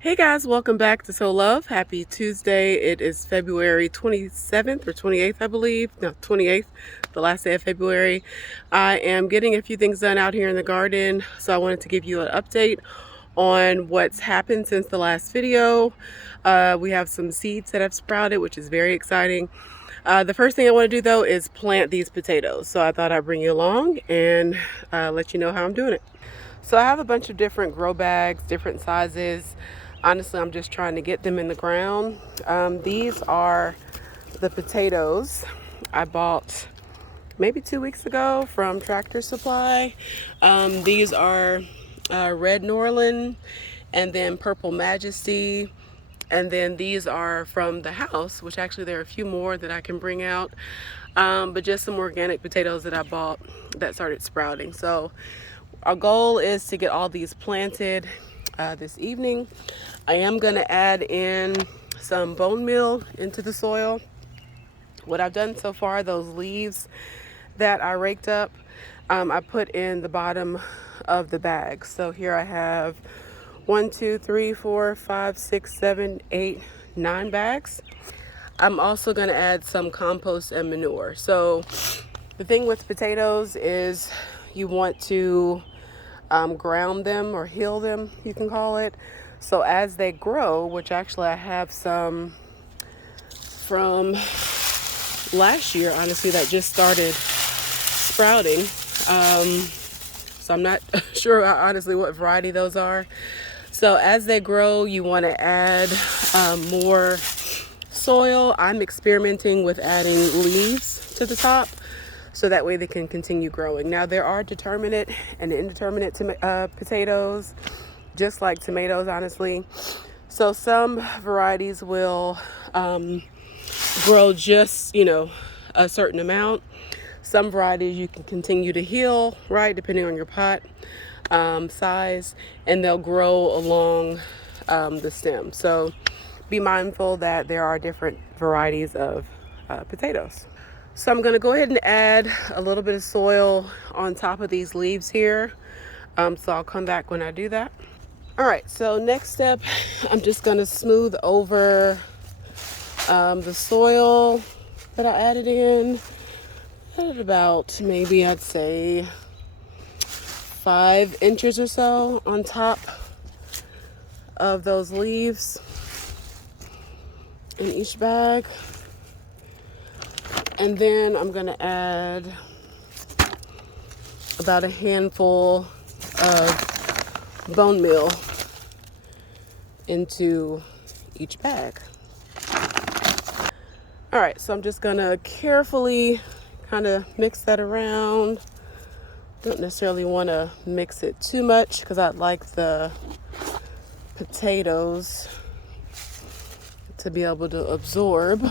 Hey guys, welcome back to So Love. Happy Tuesday. It is February 27th or 28th, I believe. No, 28th, the last day of February. I am getting a few things done out here in the garden, so I wanted to give you an update on what's happened since the last video. We have some seeds that have sprouted, which is very exciting. The first thing I want to do though is plant these potatoes. So I thought I'd bring you along and let you know how I'm doing it. So I have a bunch of different grow bags, different sizes. Honestly, I'm just trying to get them in the ground. These are the potatoes I bought maybe 2 weeks ago from Tractor Supply. These are Red Norland and then Purple Majesty. And then these are from the house, which actually there are a few more that I can bring out. But just some organic potatoes that I bought that started sprouting. So our goal is to get all these planted this evening. I am going to add in some bone meal into the soil. What I've done so far, those leaves that I raked up, I put in the bottom of the bag. So here I have 1, 2, 3, 4, 5, 6, 7, 8, 9 bags. I'm also going to add some compost and manure. So the thing with potatoes is you want to ground them or heal them, you can call it. So as they grow, which actually I have some from last year, honestly, that just started sprouting. So I'm not sure honestly what variety those are. So as they grow, you want to add more soil. I'm experimenting with adding leaves to the top so that way they can continue growing. Now there are determinate and indeterminate potatoes, just like tomatoes, honestly. So some varieties will grow just, a certain amount. Some varieties you can continue to heal, right, depending on your pot size, and they'll grow along the stem. So be mindful that there are different varieties of potatoes. So I'm going to go ahead and add a little bit of soil on top of these leaves here. So I'll come back when I do that. All right, so next step, I'm just going to smooth over the soil that I added in at about maybe I'd say 5 inches or so on top of those leaves in each bag. And then I'm going to add about a handful of bone meal into each bag. All right, so I'm just going to carefully kind of mix that around. Don't necessarily want to mix it too much because I'd like the potatoes to be able to absorb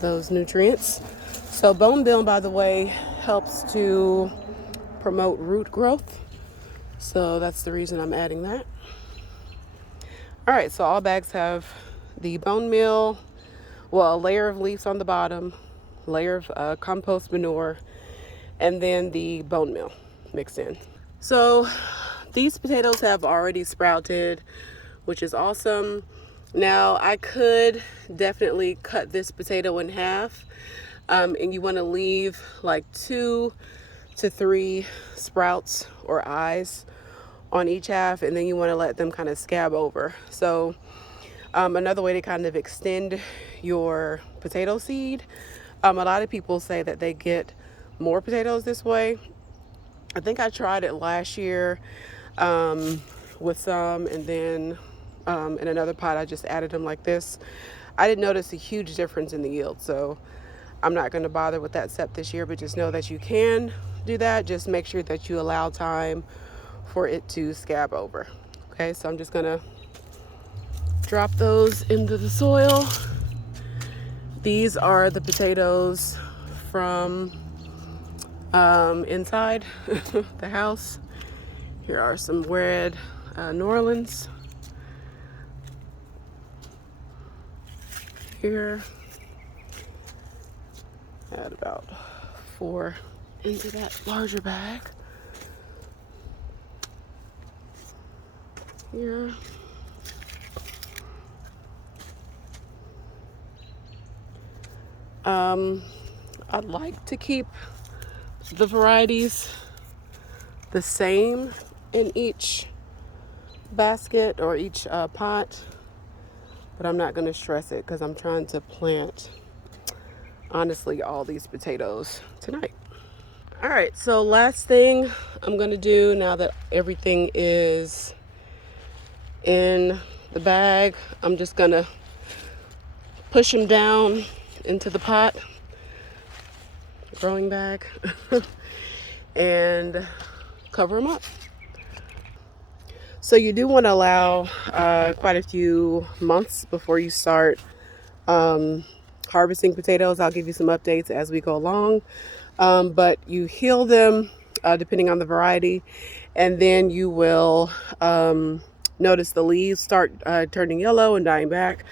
those nutrients. So bone meal, by the way, helps to promote root growth. So that's the reason I'm adding that. All right, so all bags have the bone meal, well, a layer of leaves on the bottom, layer of compost manure, and then the bone meal mixed in. So these potatoes have already sprouted, which is awesome. Now I could definitely cut this potato in half, and you want to leave like 2 to 3 sprouts or eyes on each half, and then you want to let them kind of scab over. So another way to kind of extend your potato seed, a lot of people say that they get more potatoes this way. I think I tried it last year with some, and then in another pot I just added them like this. I didn't notice a huge difference in the yield, so I'm not going to bother with that step this year, but just know that you can do that. Just make sure that you allow time for it to scab over. Okay, so I'm just going to drop those into the soil. These are the potatoes from inside the house. Here are some red Norlands. Here, add about 4 into that larger bag. Here, I'd like to keep the varieties the same in each basket or each pot, but I'm not going to stress it because I'm trying to plant, honestly, all these potatoes tonight. All right, so last thing I'm going to do now that everything is in the bag, I'm just going to push them down into the pot, growing bag, and cover them up. So you do want to allow quite a few months before you start harvesting potatoes. I'll give you some updates as we go along. But you heal them depending on the variety, and then you will notice the leaves start turning yellow and dying back.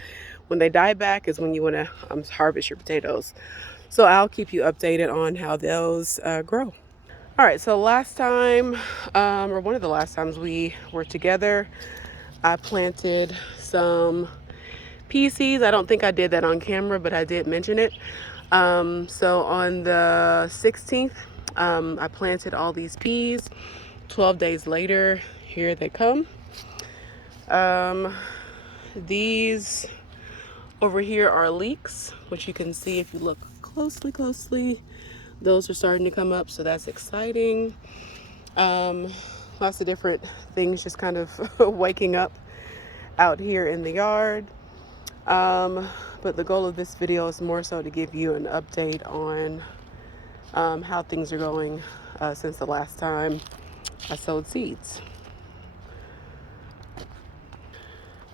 When they die back is when you want to harvest your potatoes. So I'll keep you updated on how those grow. All right, so last time, or one of the last times we were together, I planted some pea seeds. I don't think I did that on camera, but I did mention it. So on the 16th, I planted all these peas. 12 days later, here they come. These over here are leeks, which you can see if you look closely. Those are starting to come up, so that's exciting. Lots of different things just kind of waking up out here in the yard. But the goal of this video is more so to give you an update on how things are going since the last time I sowed seeds.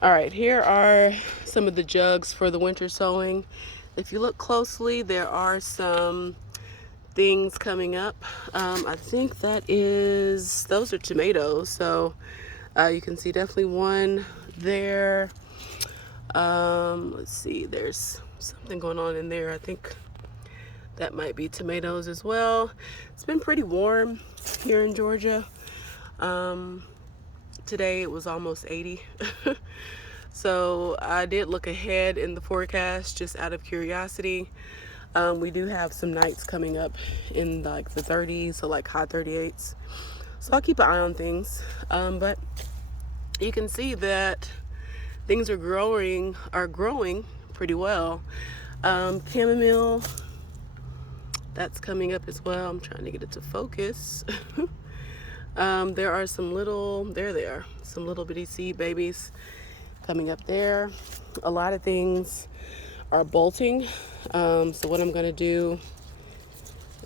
All right, here are some of the jugs for the winter sowing. If you look closely, there are some things coming up. I think those are tomatoes, so you can see definitely one there. Let's see, there's something going on in there. I think that might be tomatoes as well. It's been pretty warm here in Georgia. Today it was almost 80. So I did look ahead in the forecast just out of curiosity. We do have some nights coming up in like the 30s, so like high 38s. So I'll keep an eye on things. But you can see that things are growing pretty well. Chamomile, that's coming up as well. I'm trying to get it to focus. There are some little bitty seed babies coming up there. A lot of things are bolting. So what I'm gonna do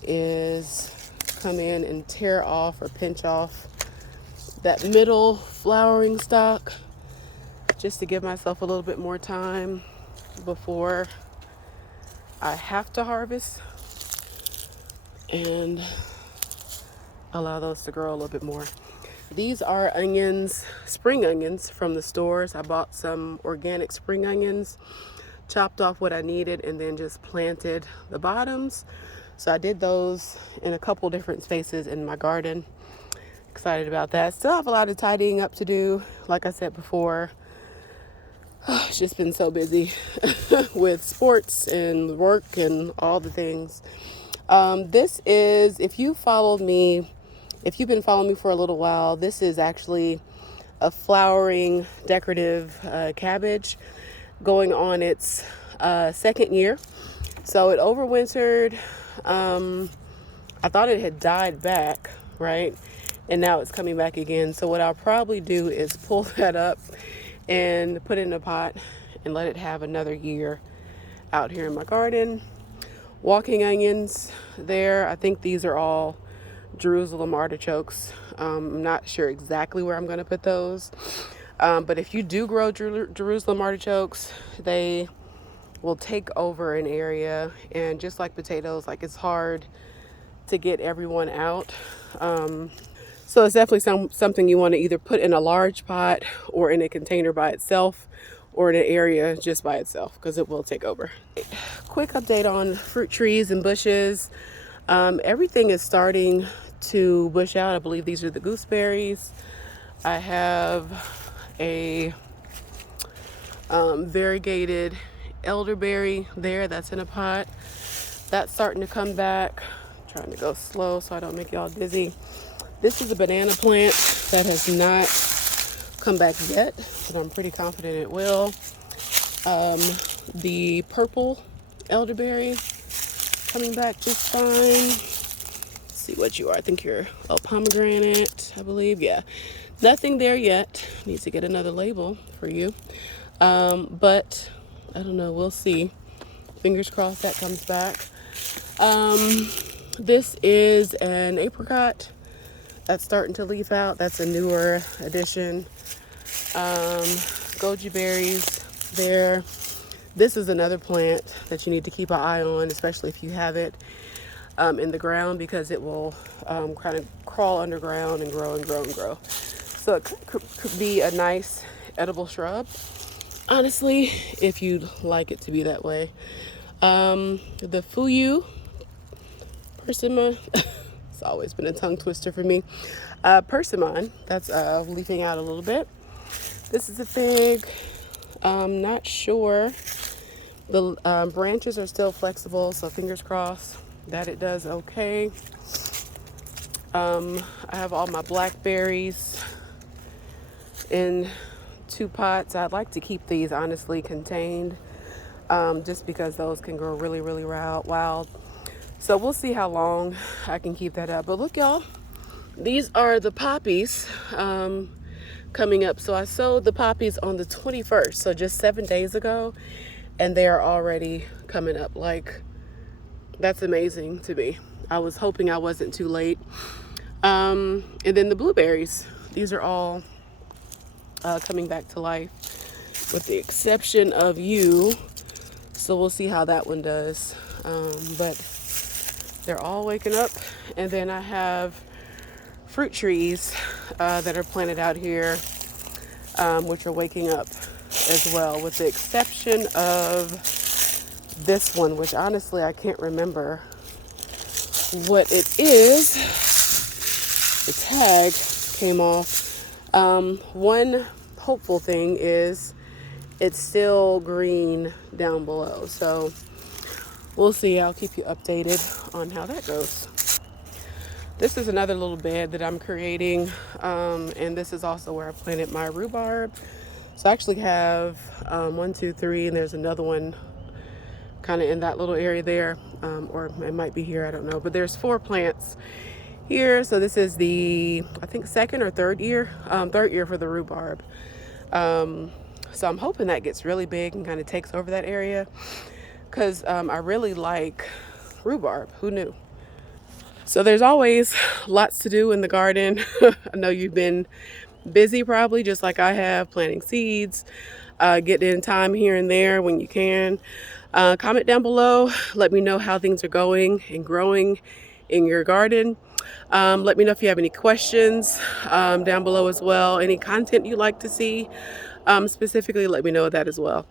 is come in and tear off or pinch off that middle flowering stalk just to give myself a little bit more time before I have to harvest, and allow those to grow a little bit more. These are onions, spring onions from the stores. I bought some organic spring onions, chopped off what I needed, and then just planted the bottoms. So I did those in a couple different spaces in my garden. Excited about that. Still have a lot of tidying up to do. Like I said before, it's just been so busy with sports and work and all the things. This is, if you've been following me for a little while, this is actually a flowering decorative cabbage going on its second year. So it overwintered. I thought it had died back, right? And now it's coming back again. So what I'll probably do is pull that up and put it in a pot and let it have another year out here in my garden. Walking onions there. I think these are all Jerusalem artichokes. I'm not sure exactly where I'm going to put those. But if you do grow Jerusalem artichokes, they will take over an area. And just like potatoes, like it's hard to get everyone out. So it's definitely something you want to either put in a large pot or in a container by itself, or in an area just by itself, because it will take over. Quick update on fruit trees and bushes. Everything is starting to bush out. I believe these are the gooseberries. I have a variegated elderberry there that's in a pot. That's starting to come back. I'm trying to go slow so I don't make y'all dizzy. This is a banana plant that has not come back yet, but I'm pretty confident it will. The purple elderberry coming back just fine. Let's see what you are. I think you're a pomegranate, I believe. Yeah, nothing there yet. Needs to get another label for you. But I don't know. We'll see. Fingers crossed that comes back. This is an apricot that's starting to leaf out. That's a newer addition. Goji berries there. This is another plant that you need to keep an eye on, especially if you have it in the ground, because it will kind of crawl underground and grow and grow and grow. So it could be a nice edible shrub, honestly, if you'd like it to be that way. The Fuyu persimmon, it's always been a tongue twister for me. Persimmon, that's leafing out a little bit. This is a fig. Not sure. The branches are still flexible, so fingers crossed that it does okay. I have all my blackberries in 2 pots. I'd like to keep these honestly contained, just because those can grow really, really wild. So we'll see how long I can keep that up. But look, y'all, these are the poppies coming up. So I sowed the poppies on the 21st, so just 7 days ago, and they are already coming up. Like, that's amazing to me. I was hoping I wasn't too late. And then the blueberries, these are all coming back to life, with the exception of you. So we'll see how that one does. But they're all waking up. And then I have fruit trees that are planted out here, which are waking up as well, with the exception of this one, which honestly I can't remember what it is. The tag came off. One hopeful thing is it's still green down below, so we'll see. I'll keep you updated on how that goes. This is another little bed that I'm creating, and this is also where I planted my rhubarb. So I actually have 1, 2, 3, and there's another one kind of in that little area there, or it might be here, I don't know. But there's 4 plants here. So this is the, I think, second or third year for the rhubarb. So I'm hoping that gets really big and kind of takes over that area, because I really like rhubarb. Who knew? So there's always lots to do in the garden. I know you've been busy probably just like I have, planting seeds, getting in time here and there when you can. Comment down below. Let me know how things are going and growing in your garden. Let me know if you have any questions down below as well. Any content you'd like to see specifically, let me know that as well.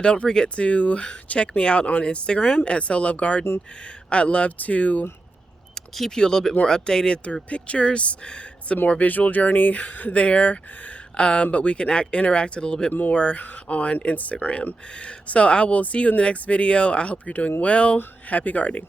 Don't forget to check me out on Instagram at SoLoveGarden. I'd love to keep you a little bit more updated through pictures, some more visual journey there, but we can interact a little bit more on Instagram. So I will see you in the next video. I hope you're doing well. Happy gardening.